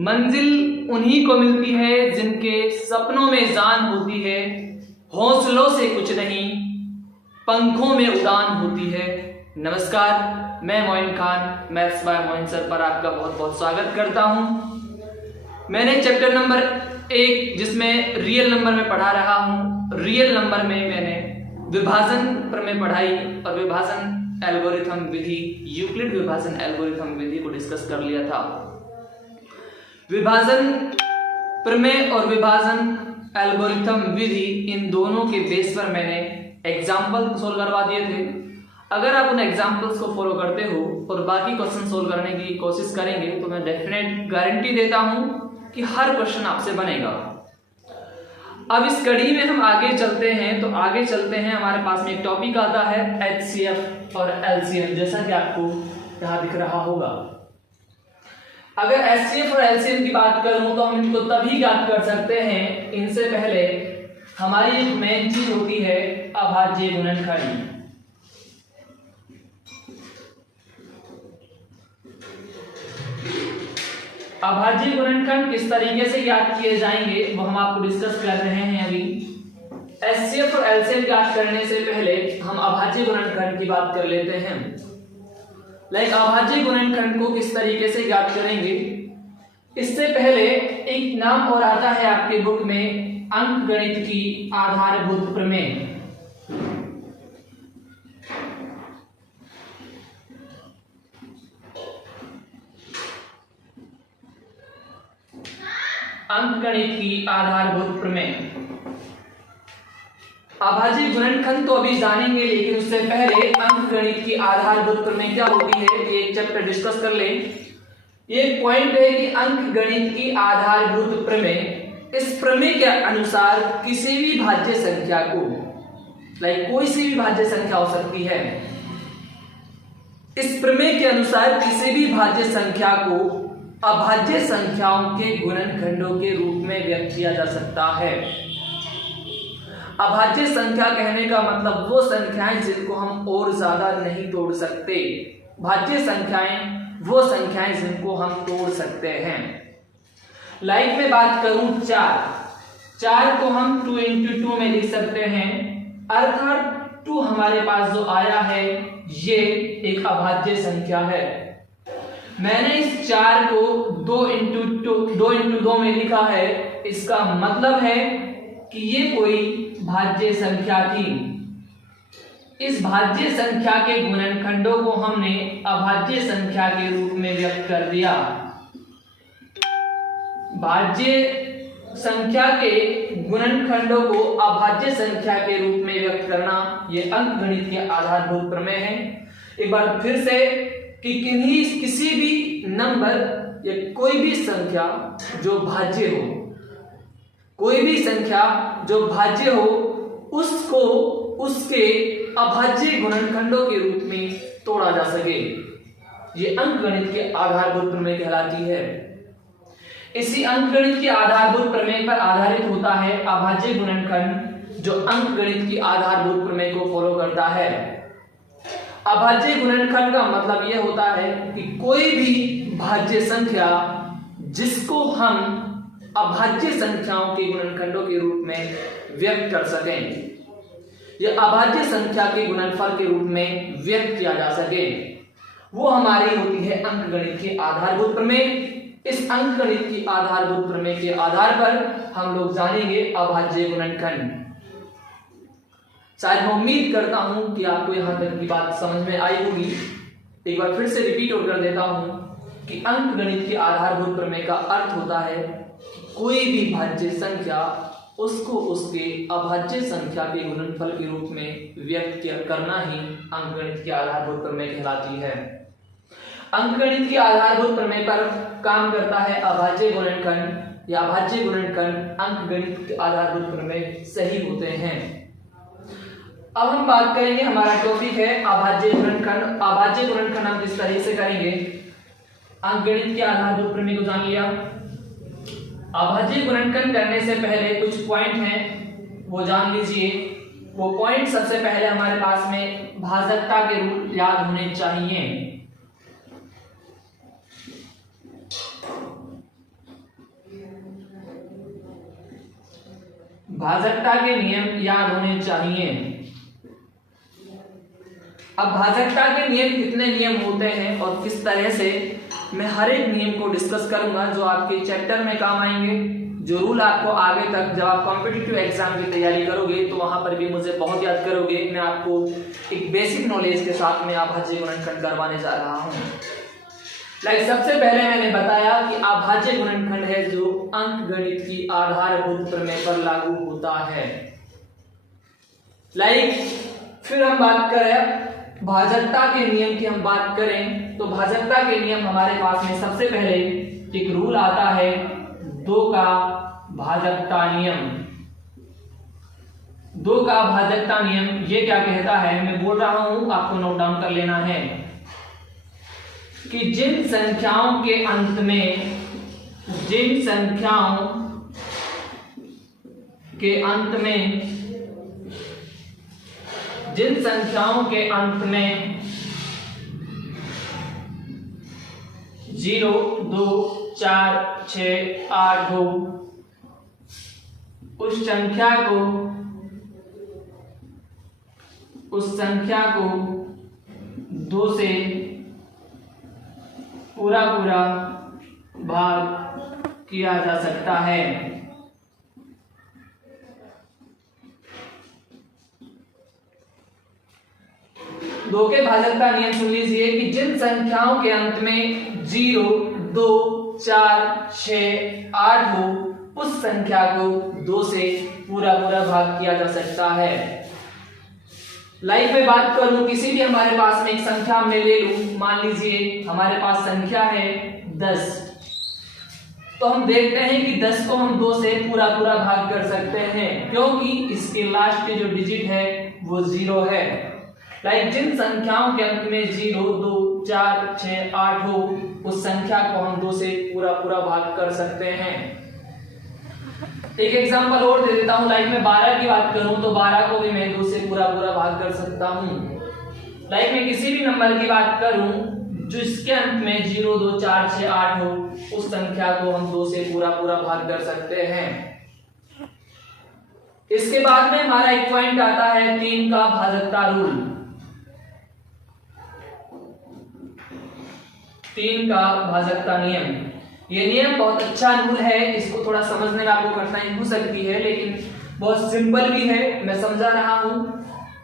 मंजिल उन्हीं को मिलती है जिनके सपनों में जान होती है, हौसलों से कुछ नहीं पंखों में उड़ान होती है। नमस्कार, मैं Moin Khan maths by Moin sir पर आपका बहुत बहुत स्वागत करता हूं। मैंने चैप्टर नंबर 1 जिसमें रियल नंबर में पढ़ा रहा हूं, रियल नंबर में मैंने विभाजन प्रमेय पढ़ाई और विभाजन एल्गोरिथम विधि, यूक्लिड विभाजन एल्गोरिथम विधि को डिस्कस कर लिया था। विभाजन प्रमेय और विभाजन एल्गोरिथम विधि, इन दोनों के बेस पर मैंने एग्जाम्पल सोल्व करवा दिए थे। अगर आप उन एग्जाम्पल्स को फॉलो करते हो और बाकी क्वेश्चन सोल्व करने की कोशिश करेंगे तो मैं डेफिनेट गारंटी देता हूं कि हर क्वेश्चन आपसे बनेगा। अब इस कड़ी में हम आगे चलते हैं, तो आगे चलते हैं हमारे पास में एक टॉपिक आता है HCF और LCM, जैसा कि आपको यहाँ दिख रहा होगा। अगर HCF और LCM की बात करूं तो हम इनको तभी ज्ञात कर सकते हैं, इनसे पहले हमारी एक मेन चीज होती है अभाज्य गुणनखंड। अभाज्य गुणनखंड किस तरीके से ज्ञात किए जाएंगे वो हम आपको डिस्कस कर रहे हैं। अभी HCF और LCM ज्ञात करने से पहले हम अभाज्य गुणनखंड की बात कर लेते हैं। अभाज्य गुणनखंड को किस तरीके से ज्ञात करेंगे, इससे पहले एक नाम और आता है आपके बुक में, अंकगणित की आधारभूत प्रमेय। अंकगणित की आधारभूत प्रमेय। अभाज्य गुणनखंड तो अभी जानेंगे, लेकिन उससे पहले अंकगणित की आधारभूत प्रमेय क्या होती है ये एक चैप्टर डिस्कस कर लें। ये एक पॉइंट है कि अंकगणित की आधारभूत प्रमेय, इस प्रमेय के अनुसार किसी भी भाज्य संख्या को, कोई सी भी भाज्य संख्या हो सकती है, इस प्रमेय के अनुसार किसी भी भाज्य संख्या को अभाज्य संख्याओं के गुणनखंडों के रूप में व्यक्त किया जा सकता है। अभाज्य संख्या कहने का मतलब वो संख्याएं जिनको हम और ज्यादा नहीं तोड़ सकते। भाज्य संख्याएं वो संख्याएं जिनको हम तोड़ सकते हैं। में बात करूं 4 को हम 2 into 2 में लिख सकते हैं, अर्थात 2 हमारे पास जो आया है ये एक अभाज्य संख्या है। मैंने इस 4 को 2 into 2 में लिखा है, इसका मतलब है कि ये कोई भाज्य संख्या थी। इस भाज्य संख्या के गुणनखंडों को हमने अभाज्य संख्या के रूप में व्यक्त कर दिया। भाज्य संख्या के गुणनखंडों को अभाज्य संख्या के रूप में व्यक्त करना, ये अंकगणित के आधारभूत प्रमेय है। एक बार फिर से कि किसी भी नंबर या कोई भी संख्या जो भाज्य हो, कोई भी संख्या जो भाज्य हो, उसको उसके अभाज्य गुणनखंडों के रूप में तोड़ा जा सके, ये अंकगणित के आधारभूत प्रमेय कहलाती है। इसी अंकगणित के आधारभूत प्रमेय पर आधारित होता है अभाज्य गुणनखंड, जो अंकगणित की आधारभूत प्रमेय को फॉलो करता है। अभाज्य गुणनखंड का मतलब यह होता है कि कोई भी भाज्य संख्या जिसको हम अभाज्य संख्याओं के गुणनखंडों के रूप में व्यक्त कर सकें, या अभाज्य संख्या के गुणनफल के रूप में व्यक्त किया जा सके, वो हमारी होती है अंकगणित की आधारभूत प्रमेय। इस अंकगणित की आधारभूत प्रमेय के आधार पर हम लोग जानेंगे अभाज्य गुणनखंड। शायद मैं उम्मीद करता हूं कि आपको यहां तक की बात समझ में आई होगी। एक बार फिर से रिपीट और कर देता हूं कि अंकगणित के आधारभूत प्रमेय का अर्थ होता है कोई भी भाज्य संख्या, उसको उसके अभाज्य संख्या के गुणनफल के रूप में व्यक्त करना ही अंकगणित की आधारभूत प्रमेय कहलाती है। अंकगणित की आधारभूत प्रमेय पर काम करता है अभाज्य गुणनखंड, या अभाज्य गुणनखंड अंकगणित के आधारभूत प्रमेय सही होते हैं। अब हम बात करेंगे, हमारा टॉपिक है अभाज्य गुणनखंड। अभाज्य गुणनखंड हम किस तरीके से करेंगे, अंकगणित के आधारभूत प्रमेय को जान लिया। अभाज्य गुणनखंड करने से पहले कुछ पॉइंट हैं वो जान लीजिए। वो पॉइंट सबसे पहले हमारे पास में भाजकता के रूल याद होने चाहिए। भाजकता के नियम याद होने चाहिए। अब भाजकता के नियम कितने नियम होते हैं और किस तरह से, मैं हर एक नियम को डिस्कस करूंगा जो आपके चैप्टर में काम आएंगे, जो रूल आपको आगे तक जब आप कॉम्पिटिटिव एग्जाम की तैयारी करोगे तो वहां पर भी मुझे बहुत याद करोगे। मैं आपको एक बेसिक नॉलेज के साथ में अभाज्य गुणनखंड करवाने जा रहा हूं। सबसे पहले मैंने बताया कि अभाज्य गुणनखंड है जो अंकगणित की आधारभूत प्रमेय पर लागू होता है। फिर हम बात करें भाजकता के नियम की, हम बात करें तो भाजकता के नियम हमारे पास में सबसे पहले एक रूल आता है 2 का भाजकता नियम। 2 का भाजकता नियम ये क्या कहता है, मैं बोल रहा हूं, आपको नोट डाउन कर लेना है कि जिन संख्याओं के अंत में जिन संख्याओं के अंत में 0, 2, 4, 6, 8 हो, उस संख्या को 2 से पूरा भाग किया जा सकता है। दो के भाजकता नियम सुन लीजिए कि जिन संख्याओं के अंत में 0, 2, 4, 6, 8 हो, उस संख्या को 2 से पूरा भाग किया जा सकता है। में बात करूं, किसी भी हमारे पास में एक संख्या मैं ले लूं, मान लीजिए हमारे पास संख्या है 10, तो हम देखते हैं कि 10 को हम 2 से पूरा भाग कर सकते हैं, क्योंकि इसके लास्ट के जो डिजिट है वो 0 है। जिन संख्याओं के अंत में 0, 2, 4, 6, 8 हो, उस संख्या को हम 2 से पूरा भाग कर सकते हैं। एक एग्जांपल और दे देता हूं, में 12 की बात करूं तो 12 को भी मैं 2 से पूरा भाग कर सकता हूं। में किसी भी नंबर की बात करूं जिसके अंत में 0, 2, 4, 6, 8 हो, उस संख्या को हम 2 से पूरा भाग कर सकते हैं। इसके बाद में हमारा एक पॉइंट आता है 3 का भाजकता रूल। 3 का भाजकता नियम, ये नियम बहुत अच्छा रूल है, इसको थोड़ा समझने में आपको कठिनाई हो सकती है, लेकिन बहुत सिंपल भी है। मैं समझा रहा हूं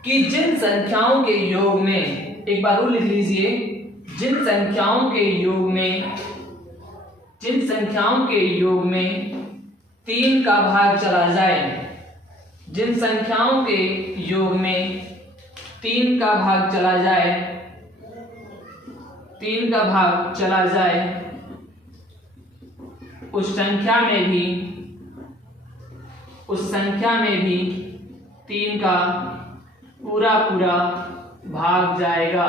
कि जिन संख्याओं के योग में, एक बार रूल लिख लीजिए, जिन संख्याओं के योग में 3 का भाग चला जाए, जिन संख्याओं के योग में 3 का भाग चला जाए, 3 का भाग चला जाए, उस संख्या में भी 3 का पूरा भाग जाएगा।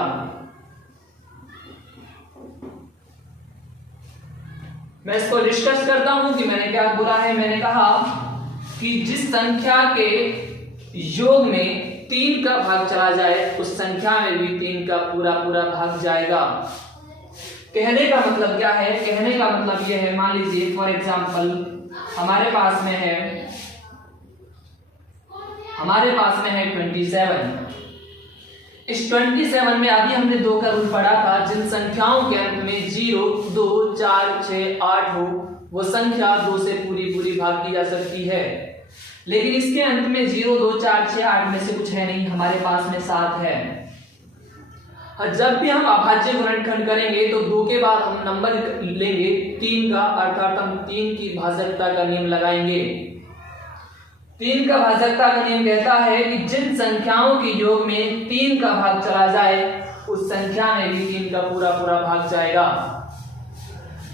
मैं इसको डिस्कस करता हूं कि मैंने क्या बोला है। मैंने कहा कि जिस संख्या के योग में 3 का भाग चला जाए, उस संख्या में भी 3 का पूरा भाग जाएगा। कहने का मतलब क्या है? कहने का मतलब यह है, मान लीजिए फॉर एग्जांपल हमारे पास में है 27। इस 27 में अभी हमने 2 का रूल पढ़ा था, जिन संख्याओं के अंत में 0, 2, 4, 6, 8 हो, वो संख्या 2 से पूरी भाग की जा सकती है। लेकिन इसके अंत में 0, 2, 4, 6, 8 में से कुछ है नहीं, हमारे पास में 7 है। और जब भी हम अभाज्य गुणनखंड करेंगे तो 2 के बाद हम नंबर लेंगे 3 का, अर्थात हम 3 की भाजकता का नियम लगाएंगे। 3 का भाजकता का नियम कहता है कि जिन संख्याओं के योग में 3 का भाग चला जाए, उस संख्या में भी 3 का पूरा भाग जाएगा।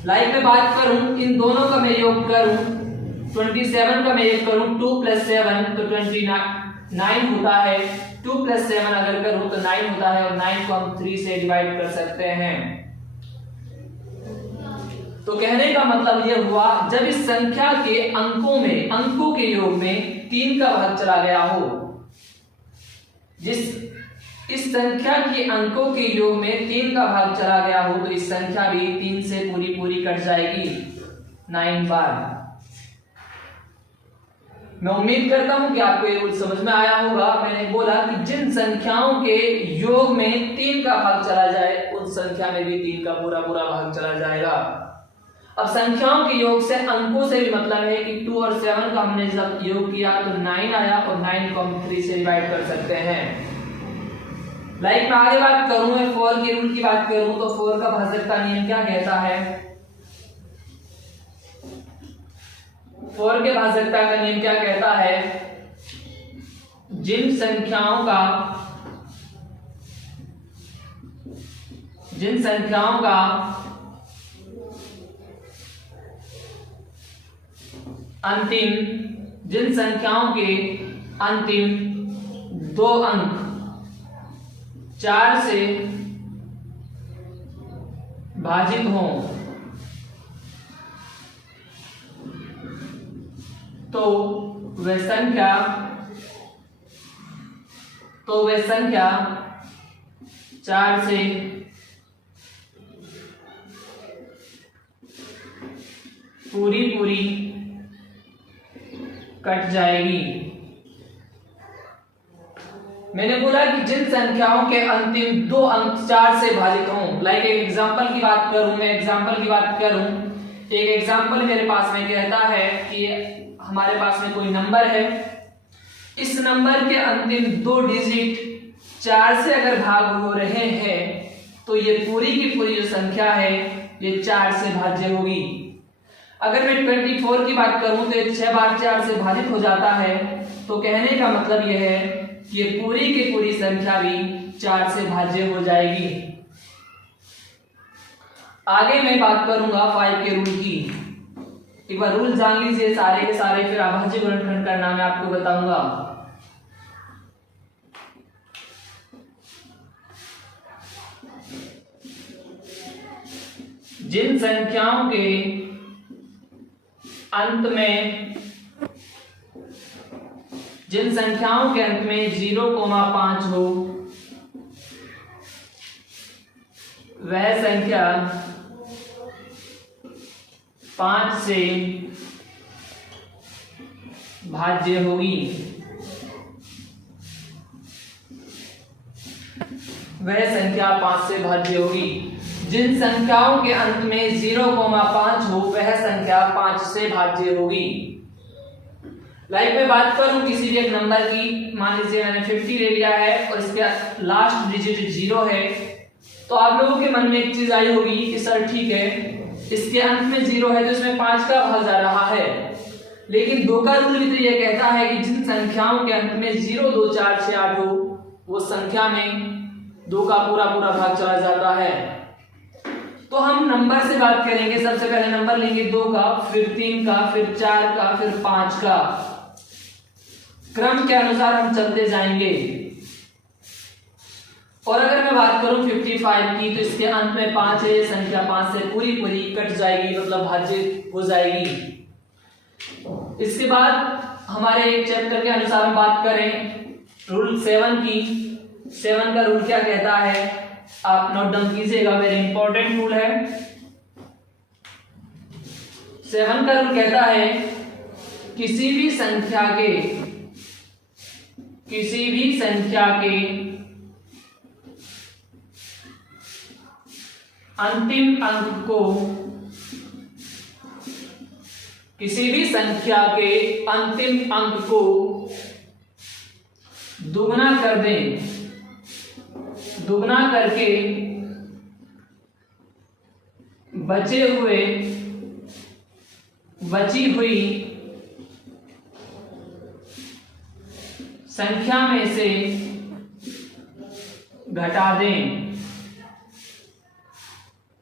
में बात करूं, इन दोनों का मैं योग करूं, 27 का मैं योग करूं, 2 + 7 तो 29 होता है। 2 + 7 अगर करूं तो 9 होता है, और 9 को हम 3 से डिवाइड कर सकते हैं। तो कहने का मतलब यह हुआ, जब इस संख्या के अंकों के योग में 3 का भाग चला गया हो, इस संख्या के अंकों के योग में 3 का भाग चला गया हो, तो इस संख्या भी 3 से पूरी कट जाएगी 9 बार। मैं उम्मीद करता हूं कि आपको ये कुछ समझ में आया होगा। मैंने बोला कि जिन संख्याओं के योग में 3 का भाग चला जाए उन संख्या में भी 3 का पूरा पूरा भाग चला जाएगा। अब संख्याओं के योग से अंकों से भी मतलब है कि 2 और 7 का हमने जब योग किया तो 9 आया और 9 को हम 3 से डिवाइड कर सकते हैं। लाइक मैं आगे बात करूं, मैं 4 के रूल की बात करूं तो 4 का भाजक का नियम क्या कहता है? 4 के भाजकता का नियम क्या कहता है? जिन संख्याओं का जिन संख्याओं के अंतिम 2 अंक 4 से भाजित हों तो वह संख्या 4 से पूरी कट जाएगी। मैंने बोला कि जिन संख्याओं के अंतिम 2 अंक 4 से भाजित हों। लाइक एक एग्जांपल की बात करूं, एक एग्जांपल मेरे पास में कहता है कि हमारे पास में कोई नंबर है, इस नंबर के अंतिम 2 डिजिट 4 से अगर भाग हो रहे हैं तो ये पूरी की पूरी जो संख्या है ये 4 से भाज्य होगी। अगर मैं 24 की बात करूं तो ये 6 बार 4 से भाजित हो जाता है, तो कहने का मतलब यह है कि ये पूरी की पूरी संख्या भी 4 से भाज्य हो जाएगी। आगे मैं बात करूंगा 5 के रूल की। एक बार रूल जान लीजिए सारे के सारे, फिर अभाज्य गुणनखंड करना मैं आपको बताऊंगा। जिन संख्याओं के अंत में 0,5 हो वह संख्या 5 से भाज्य होगी। जिन संख्याओं के अंत में 0,5 हो वह संख्या 5 से भाज्य होगी। लाइक मैं बात करूं किसी भी एक नंबर की, मान लीजिए मैंने 50 ले लिया है और इसके लास्ट डिजिट 0 है, तो आप लोगों के मन में एक चीज आई होगी कि सर ठीक है, इसके अंत में 0 है तो इसमें 5 का भाग जा रहा है, लेकिन 2 का रूल भी तो ये कहता है कि जिन संख्याओं के अंत में 0, 2, 4, 6, 8 हो वो संख्या में 2 का पूरा पूरा भाग चला जाता है। तो हम नंबर से बात करेंगे। सबसे पहले नंबर लेंगे 2 का, फिर 3 का, फिर 4 का, फिर 5 का। क्रम के अनुसार हम चलते जाएंगे। और अगर मैं बात करूं 55 की, तो इसके अंत में 5 है, संख्या 5 से पूरी पूरी कट जाएगी, मतलब भाज्य हो जाएगी। इसके बाद हमारे एक चैप्टर के अनुसार हम बात करें रूल 7 की। 7 का रूल क्या कहता है आप नोट डाउन कीजिएगा, वेरी इंपॉर्टेंट रूल है। 7 का रूल कहता है किसी भी संख्या के अंतिम अंक को दुगना कर दें, दुगना करके बची हुई संख्या में से घटा दें,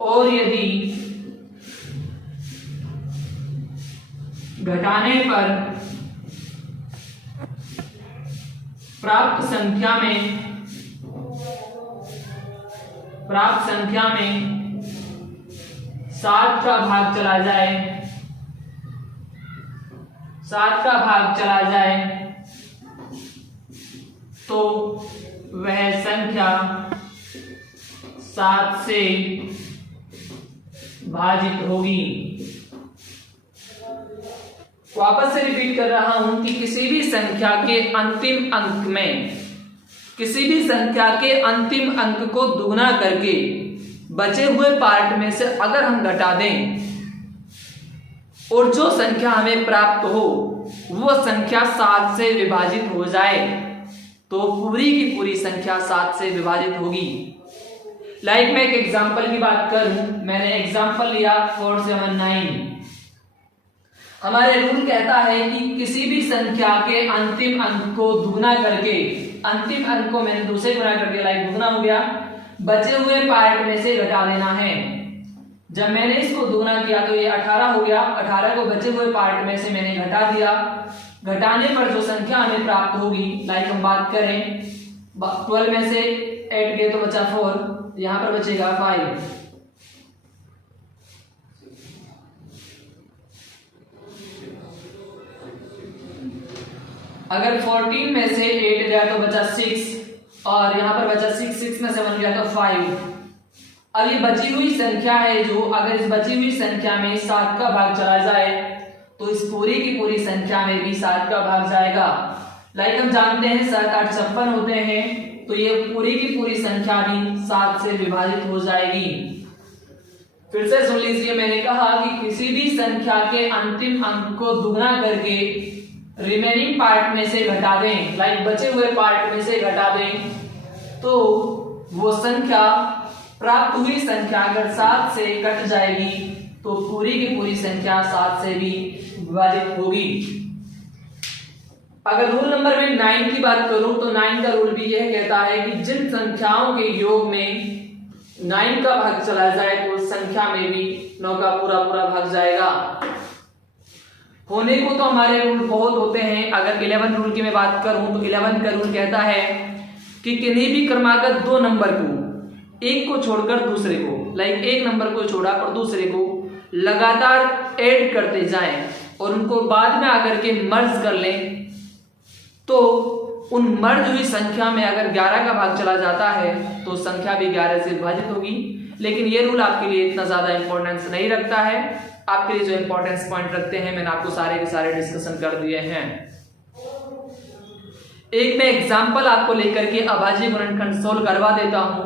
और यदि घटाने पर प्राप्त संख्या में 7 का भाग चला जाए तो वह संख्या 7 से भाजित होगी। वापस से रिपीट कर रहा हूं कि किसी भी संख्या के अंतिम अंक को दुगना करके बचे हुए पार्ट में से अगर हम घटा दें और जो संख्या हमें प्राप्त हो वो संख्या 7 से विभाजित हो जाए तो पूरी की पूरी संख्या 7 से विभाजित होगी। लाइक मैं एक एग्जांपल की बात करूं, मैंने एग्जांपल लिया 479। हमारे रूल कहता है कि किसी भी संख्या के अंतिम अंक को दुगना करके, अंतिम अंक को मैंने 2 से गुणा कर दिया, लाइक दुगना हो गया, बचे हुए पार्ट में से घटा देना है। जब मैंने इसको दुगना किया तो ये 18 हो गया, 18 को बचे हुए पार्ट में से मैंने घटा दिया। घटाने पर जो संख्या हमें प्राप्त होगी, लाइक हम बात करें 12 में से 8 गए तो बचा 4, यहां पर बचेगा 5। अगर 14 में से 8 गया तो बचा 6 और यहां पर बचा 6 में से 1 गया तो 5। अब ये बची हुई संख्या है जो, अगर इस बची हुई संख्या में 7 का भाग चला जाए तो इस पूरी की पूरी संख्या में भी 7 का भाग जाएगा। लाइक हम जानते हैं 7 8 56 होते हैं, तो ये पूरी की पूरी संख्या भी 7 से विभाजित हो जाएगी। फिर से सुन लीजिए, मैंने कहा कि किसी भी संख्या के अंतिम अंक को दुगना करके रिमेनिंग पार्ट में से घटा दें, लाइक बचे हुए पार्ट में से घटा दें, तो वो संख्या, प्राप्त हुई संख्या अगर 7 से कट जाएगी तो पूरी की पूरी संख्या 7 से भी विभाजित होगी। अगर रूल नंबर में 9 की बात करूं तो 9 का रूल भी यह कहता है कि जिन संख्याओं के योग में 9 का भाग चला जाए तो उस संख्या में भी 9 का पूरा पूरा भाग जाएगा। होने को तो हमारे रूल बहुत होते हैं। अगर 11 रूल की मैं बात करूं तो 11 का रूल कहता है कि किन्हीं भी क्रमागत 2 नंबर को, एक को छोड़कर दूसरे को, लाइक एक नंबर को छोड़ा और दूसरे को लगातार ऐड करते जाएं और उनको बाद में आकर के मर्ज कर लें, तो उन मर्ज हुई संख्या में अगर 11 का भाग चला जाता है तो संख्या भी 11 से विभाजित होगी। लेकिन ये रूल आपके लिए इतना ज्यादा इंपॉर्टेंस नहीं रखता है। आपके लिए जो इंपॉर्टेंस पॉइंट रखते हैं मैंने आपको सारे के सारे डिस्कशन कर दिए हैं। एक मैं एग्जाम्पल आपको लेकर के अभाज्य गुणनखंड सोल्व करवा देता हूं,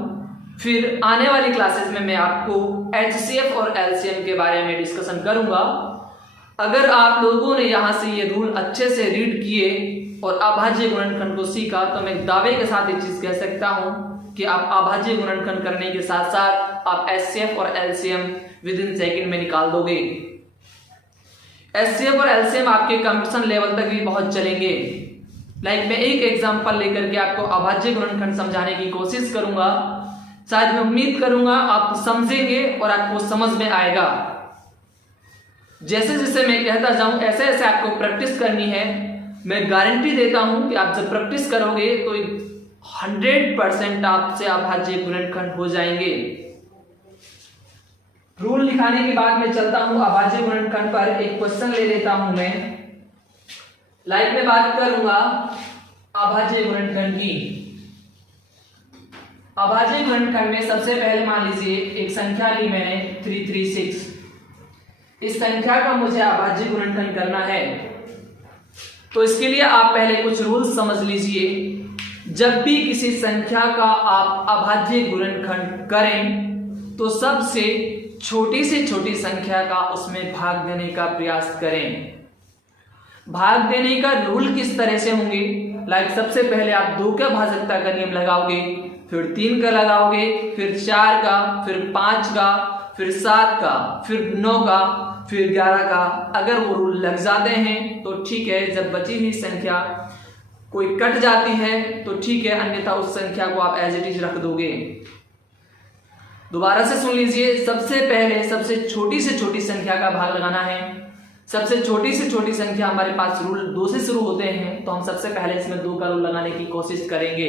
फिर आने वाली क्लासेस में मैं आपको HCF और LCM के बारे में डिस्कशन करूंगा। अगर आप लोगों ने यहां से ये रूल अच्छे से रीड किए और अभाज्य गुणनखंड को सीखा तो मैं दावे के साथ एक चीज कह सकता हूं कि आप अभाज्य गुणनखंड करने के साथ साथ आप HCF और LCM विद इन सेकेंड में निकाल दोगे। HCF और LCM आपके कंपटीशन लेवल तक भी पहुंच चलेंगे। लाइक मैं एक एग्जांपल लेकर के आपको अभाज्य गुणनखंड समझाने की कोशिश करूंगा। शायद मैं उम्मीद करूंगा आप समझेंगे और आपको समझ में आएगा। जैसे जैसे मैं कहता जाऊं ऐसे ऐसे आपको प्रैक्टिस करनी है। मैं गारंटी देता हूं कि आप जब प्रैक्टिस करोगे तो 100% आपसे अभाज्य गुणनखंड हो जाएंगे। रूल लिखाने के बाद मैं चलता हूं अभाज्य गुणनखंड पर। एक क्वेश्चन ले लेता हूं मैं। लाइक में बात करूंगा अभाज्य गुणनखंड की। अभाज्य गुणनखंड में सबसे पहले मान लीजिए एक संख्या ली मैंने 336। इस संख्या का मुझे अभाज्य गुणनखंड करना है, तो इसके लिए आप पहले कुछ रूल्स समझ लीजिए। जब भी किसी संख्या का आप अभाज्य गुणनखंड करें तो सबसे छोटी से छोटी संख्या का उसमें भाग देने का प्रयास करें। भाग देने का रूल किस तरह से होंगे, लाइक सबसे पहले आप 2 का भाजकता का नियम लगाओगे, फिर 3 का लगाओगे, फिर 4 का, फिर 5 का, फिर 7 का, फिर 9 का, फिर 11 का। अगर वो रूल लग जाते हैं तो ठीक है, जब बची हुई संख्या कोई कट जाती है तो ठीक है, अन्यथा उस संख्या को आप एज इट इज रख दोगे। दोबारा से सुन लीजिए, सबसे पहले सबसे छोटी से छोटी संख्या का भाग लगाना है। सबसे छोटी से छोटी संख्या हमारे पास रूल 2 से शुरू होते हैं, तो हम सबसे पहले इसमें 2 का रूल लगाने की कोशिश करेंगे।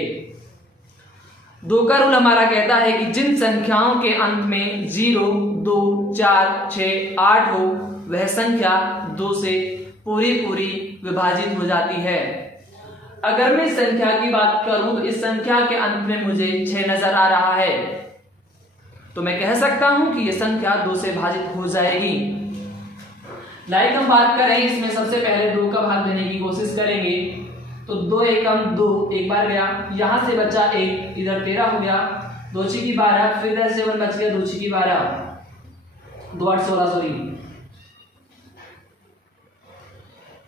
2 का रूल हमारा कहता है कि जिन संख्याओं के अंत में 0, 2, 4, 6, 8 हो वह संख्या 2 से पूरी पूरी विभाजित हो जाती है। अगर मैं संख्या की बात करूं तो इस संख्या के अंत में मुझे 6 नजर आ रहा है, तो मैं कह सकता हूं कि यह संख्या 2 से भाजित हो जाएगी। लाइक हम बात करें इसमें सबसे पहले 2 का भाग देने की कोशिश करेंगे, तो 2 एकम 2 एक बार गया, यहाँ से बचा 1, इधर 13 हो गया, 2 छीकी 12, फिर इधर 7 बच गया, 2 छीकी 12, 2 8 16 सॉरी।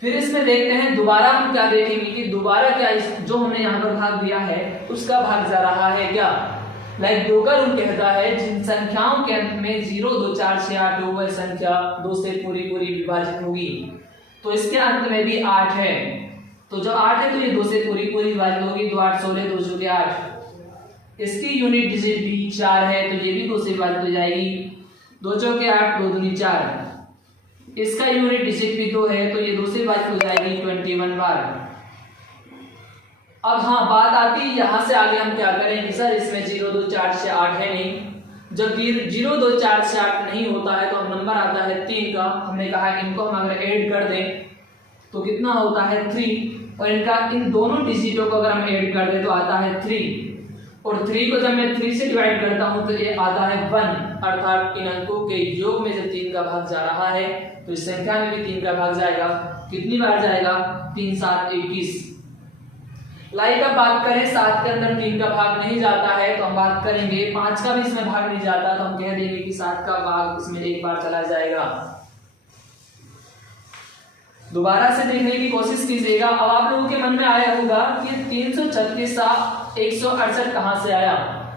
फिर इसमें देखते हैं दोबारा हम क्या देखेंगे कि दोबारा क्या जो हमने यहाँ पर भाग दिया है उसका भाग जा रहा है क्या। लाइक 2 का रूल कहता है जिन संख्याओं के अंत में 0 2 4 6 8 हो वह संख्या 2 से पूरी विभाजित होगी। तो इसके अंत में भी 8 है, तो जब 8 है तो ये 2 से पूरी विभाजित होगी, 2 8 16 2 चौके 8। इसकी यूनिट डिजिट भी 4 है तो ये भी 2 से विभाजित हो जाएगी, 2 चौके 8 2 दूनी 4। इसका यूनिट डिजिट भी 2 है तो ये 2 से विभाजित हो जाएगी 21 बार। अब हाँ बात आती है यहाँ से आगे हम क्या करेंगे सर, इसमें 0 2 4 6 8 है नहीं। जब 0 2 4 6 8 नहीं होता है तो अब नंबर आता है 3 का। हमने कहा इनको हम अगर ऐड कर दें तो कितना होता है 3, और इनका इन दोनों डिजिटों को अगर हम ऐड कर दें तो आता है 3, और 3 को जब मैं 3 से डिवाइड करता हूँ तो ये आता है 1। अर्थात इन अंकों के योग में जब 3 का भाग जा रहा है तो इस संख्या में भी 3 का भाग जाएगा। कितनी बार जाएगा, 3 7 21। लाइक अब बात करें 7 के अंदर 3 का भाग नहीं जाता है तो हम बात करेंगे 5 का भी इसमें भाग नहीं जाता, तो हम कह देंगे कि 7 का भाग इसमें एक बार चला जाएगा। दोबारा से देखने की कोशिश कीजिएगा। अब आप लोगों के मन में आया होगा कि 336 सा 168 कहां से आया,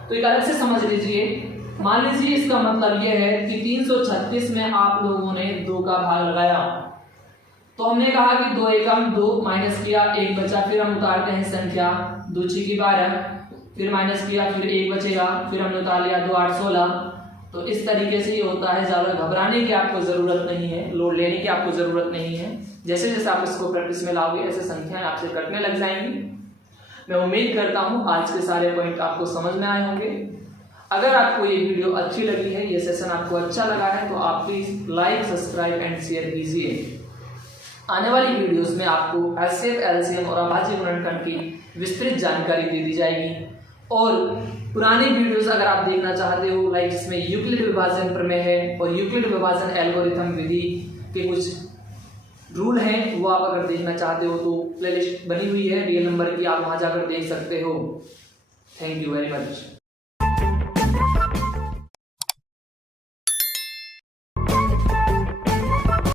तो एक अलग से समझ लीजिए। मान लीजिए इसका मतलब यह है कि 336 में आप लोगों ने 2 का भाग लगाया, तो हमने कहा कि 2 एकम 2 माइनस किया 1 बचा, फिर हम उतारते हैं संख्या 2 छीकी 12, फिर माइनस किया फिर 1 बचेगा, फिर हमने उतार लिया 2 8 16। तो इस तरीके से ये होता है। ज़्यादा घबराने की आपको ज़रूरत नहीं है, लोड लेने की आपको ज़रूरत नहीं है। जैसे जैसे आप इसको प्रैक्टिस में लाओगे ऐसे संख्याएं आपसे कटने लग जाएंगी। मैं उम्मीद करता हूँ आज के सारे पॉइंट आपको समझ में आए होंगे। अगर आपको ये वीडियो अच्छी लगी है, ये सेशन आपको अच्छा लगा है तो आप please like subscribe and share कीजिए। आने वाली वीडियोस में आपको HCF LCM और अभाज्य गुणनखंड की विस्तृत जानकारी दे दी जाएगी, और पुरानी वीडियोस अगर आप देखना चाहते हो लाइक जिसमें यूक्लिड विभाजन प्रमेय है और यूक्लिड विभाजन एल्गोरिथम विधि के कुछ रूल हैं, वो आप अगर देखना चाहते हो तो प्लेलिस्ट बनी हुई है रियल नंबर की, आप वहां जाकर देख सकते हो। Thank you very much.